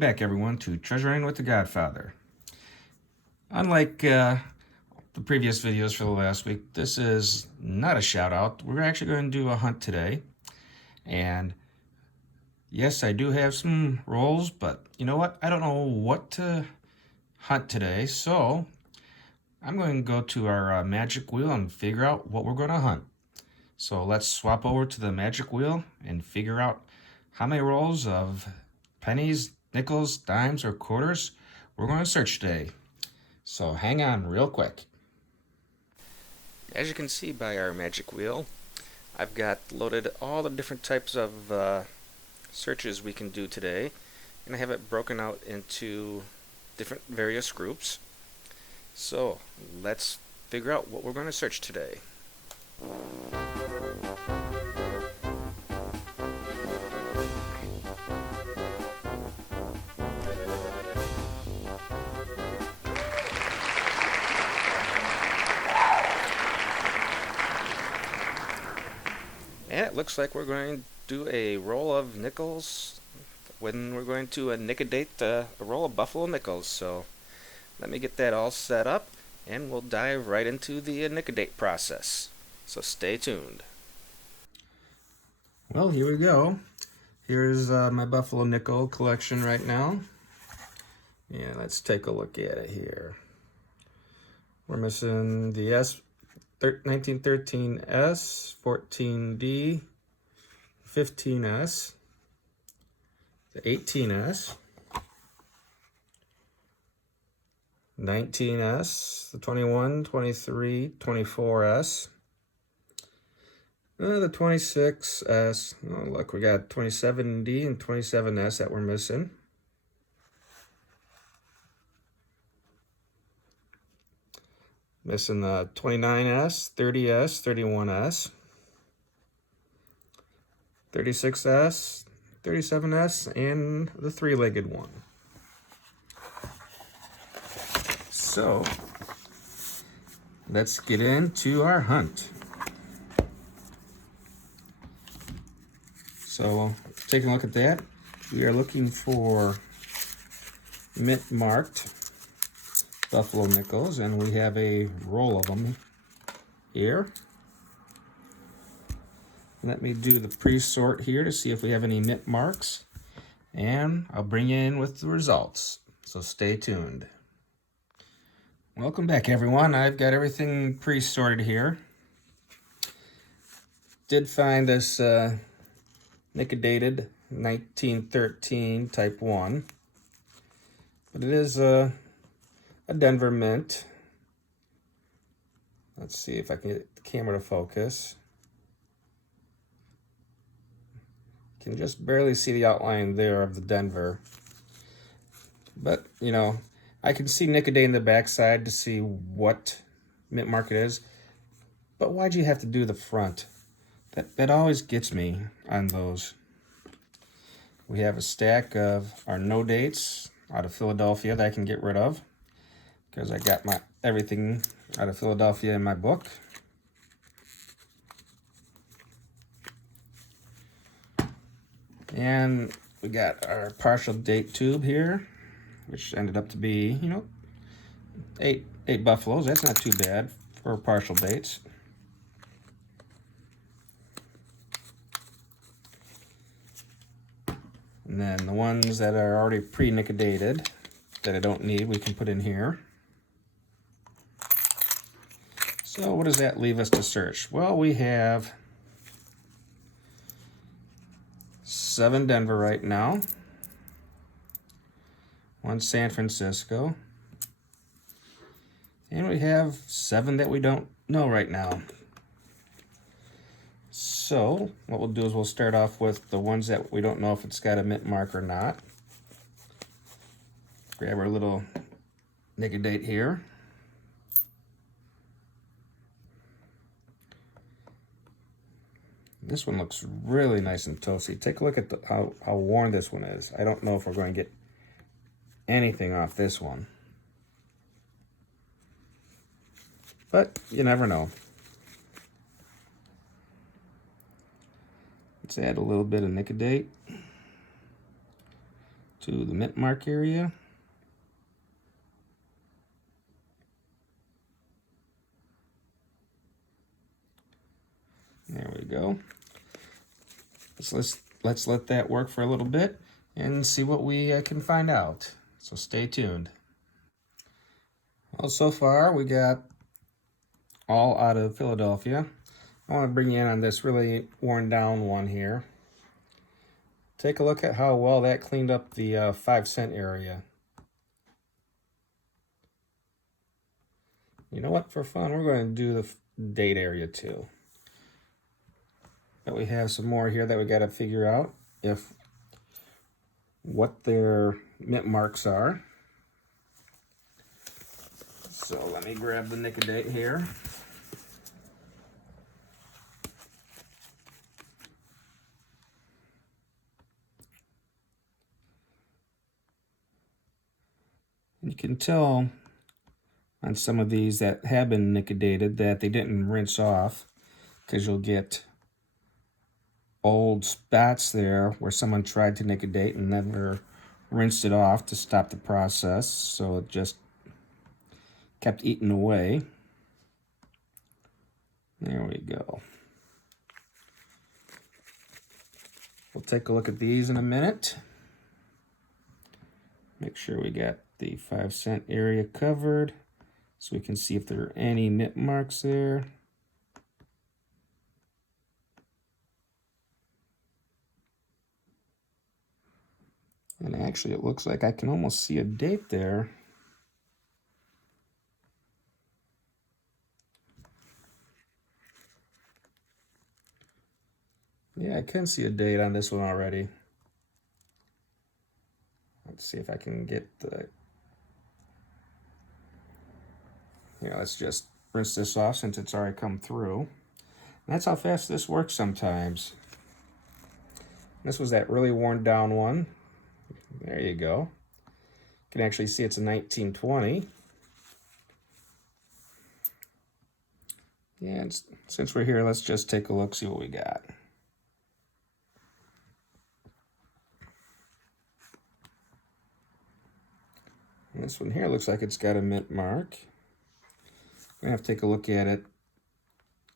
back, everyone, to Treasuring with the Godfather. Unlike the previous videos for the last week, this is not a shout out. We're actually going to do a hunt today. And yes, I do have some rolls, but you know what? I don't know what to hunt today. So I'm going to go to our magic wheel and figure out what we're going to hunt. So let's swap over to the magic wheel and figure out how many rolls of pennies, nickels, dimes, or quarters we're going to search today. So hang on real quick. As you can see by our magic wheel, I've got loaded all the different types of searches we can do today, and I have it broken out into different various groups. So let's figure out what we're going to search today. And it looks like we're going to do a roll of nickels when we're going to nickadate a roll of buffalo nickels. So let me get that all set up and we'll dive right into the nickadate process. So stay tuned. Well, here we go. Here's my buffalo nickel collection right now. Yeah, let's take a look at it here. We're missing the 1913S, 14D, 15S, the 18S, 19S, the 21, 23, 24S, the 26S. Oh, look, we got 27D and 27S that we're missing. Missing the 29S, 30S, 31S, 36S, 37S, and the three-legged one. So, let's get into our hunt. So, taking a look at that, we are looking for mint-marked buffalo nickels, and we have a roll of them here. Let me do the pre-sort here to see if we have any mint marks, and I'll bring you in with the results, so stay tuned. Welcome back, everyone. I've got everything pre-sorted here. Did find this nickadated 1913 type 1, but it is a Denver mint. Let's see if I can get the camera to focus. You can just barely see the outline there of the Denver. But, you know, I can see Nickaday in the backside to see what mint mark it is. But why'd you have to do the front? That always gets me on those. We have a stack of our no dates out of Philadelphia that I can get rid of, because I got my everything out of Philadelphia in my book. And we got our partial date tube here, which ended up to be, you know, eight buffaloes. That's not too bad for partial dates. And then the ones that are already pre-nickadated that I don't need, we can put in here. So what does that leave us to search? Well, we have 7 Denver right now, 1 San Francisco, and we have 7 that we don't know right now. So what we'll do is we'll start off with the ones that we don't know if it's got a mint mark or not. Grab our little nickadate here. This one looks really nice and toasty. Take a look at how worn this one is. I don't know if we're going to get anything off this one, but you never know. Let's add a little bit of nickadate to the mint mark area. There we go. Let's let that work for a little bit and see what we can find out. So stay tuned. Well, so far we got all out of Philadelphia. I want to bring you in on this really worn down one here. Take a look at how well that cleaned up the 5 cent area. You know what, for fun, we're going to do the date area too. But we have some more here that we got to figure out what their mint marks are. So let me grab the nick of date here. You can tell on some of these that have been nickedated that they didn't rinse off, because you'll get old spots there where someone tried to nickedate and never rinsed it off to stop the process, so it just kept eating away. There we go. We'll take a look at these in a minute. Make sure we got the 5 cent area covered so we can see if there are any mint marks there. And actually it looks like I can almost see a date there. Yeah, I can see a date on this one already. Let's see if I can get the... Yeah, let's just rinse this off since it's already come through. And that's how fast this works sometimes. This was that really worn down one. There you go. You can actually see it's a 1920. And since we're here, let's just take a look, see what we got. And this one here looks like it's got a mint mark. I'm gonna have to take a look at it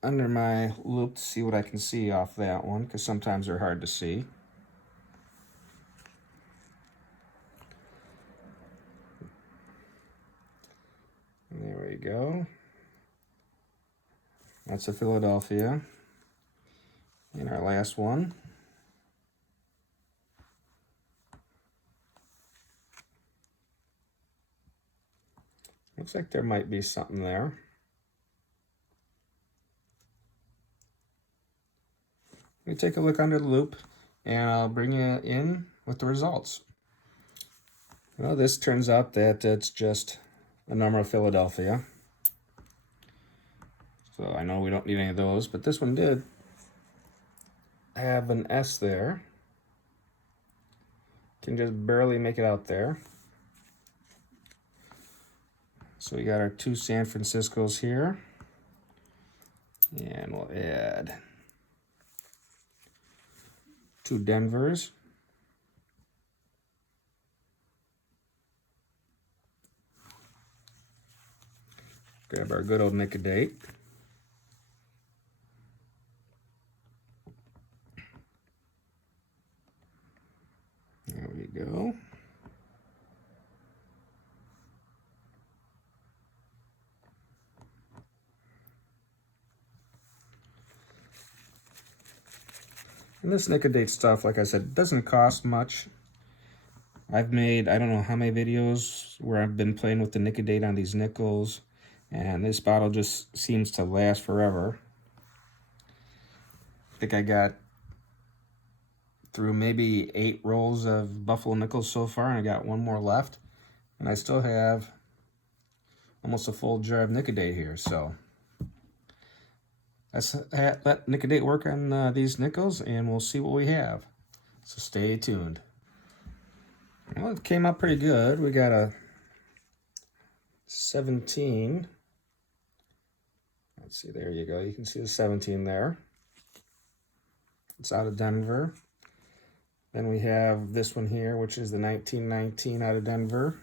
under my loop to see what I can see off that one, because sometimes they're hard to see. And there we go. That's a Philadelphia. And our last one. Looks like there might be something there. Let me take a look under the loop and I'll bring you in with the results. Well, this turns out that it's just a normal Philadelphia. So I know we don't need any of those, but this one did have an S there. Can just barely make it out there. So we got our 2 San Franciscos here. And we'll add 2 Denvers. Grab our good old nick of date. There we go. And this nick of date stuff, like I said, doesn't cost much. I've made, I don't know how many videos where I've been playing with the nick of date on these nickels, and this bottle just seems to last forever. I think I got through maybe 8 rolls of Buffalo nickels so far, and I got 1 more left. And I still have almost a full jar of nick of date here, so let's let nick of date work on these nickels, and we'll see what we have. So stay tuned. Well, it came out pretty good. We got a 17. Let's see, there you go. You can see the 17 there. It's out of Denver. Then we have this one here, which is the 1919 out of Denver.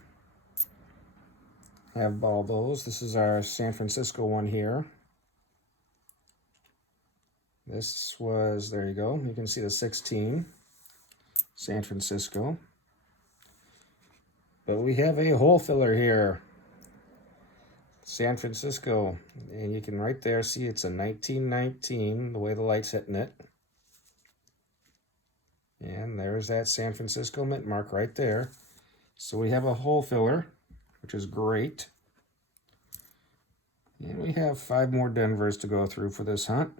Have all those. This is our San Francisco one here. This was, there you go. You can see the 16, San Francisco. But we have a hole filler here, San Francisco. And you can right there see it's a 1919, the way the light's hitting it. And there's that San Francisco mint mark right there. So we have a hole filler, which is great. And we have 5 more Denvers to go through for this hunt.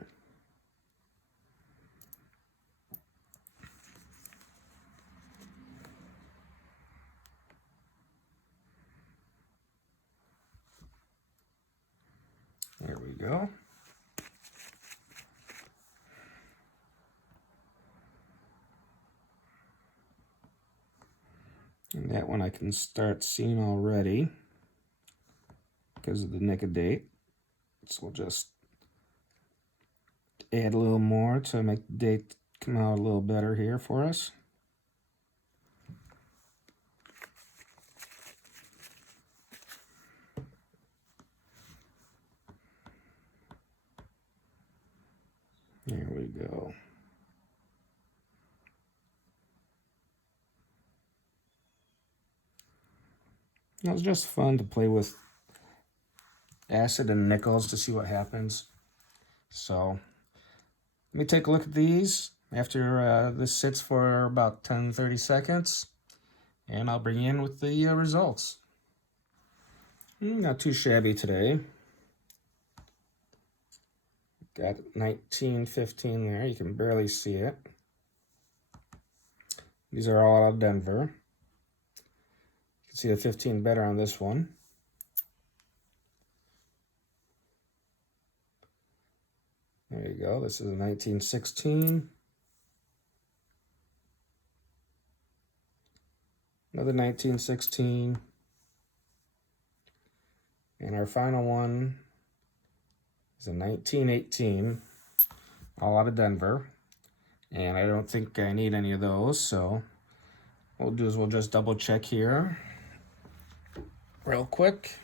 There we go. And that one I can start seeing already because of the nick of date. So we'll just add a little more to make the date come out a little better here for us. There we go. It was just fun to play with acid and nickels to see what happens. So let me take a look at these after this sits for about 10-30 seconds, and I'll bring you in with the results. Not too shabby today. Got 1915 there. You can barely see it. These are all out of Denver. You can see the 15 better on this one. There you go. This is a 1916. Another 1916. And our final one is a 1918, all out of Denver. And I don't think I need any of those, so what we'll do is we'll just double check here real quick.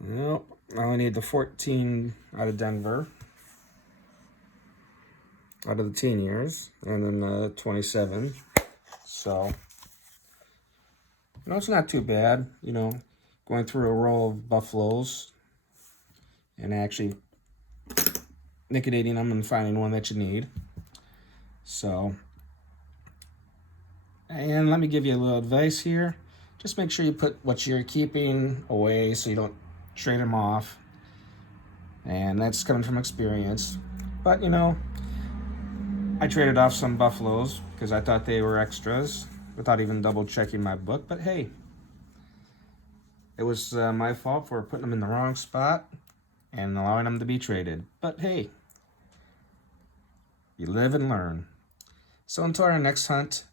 Nope, I only need the 14 out of Denver, out of the teen years, and then the 27. So, it's not too bad, going through a row of buffaloes and actually nicotinating them and finding one that you need. So, and let me give you a little advice here. Just make sure you put what you're keeping away so you don't trade them off. And that's coming from experience. But, I traded off some buffaloes because I thought they were extras without even double checking my book. But hey, it was my fault for putting them in the wrong spot and allowing them to be traded. But hey, you live and learn. So until our next hunt,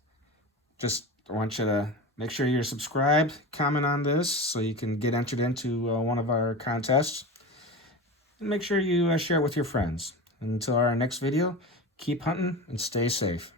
just want you to make sure you're subscribed, comment on this so you can get entered into one of our contests. And make sure you share it with your friends. Until our next video, keep hunting and stay safe.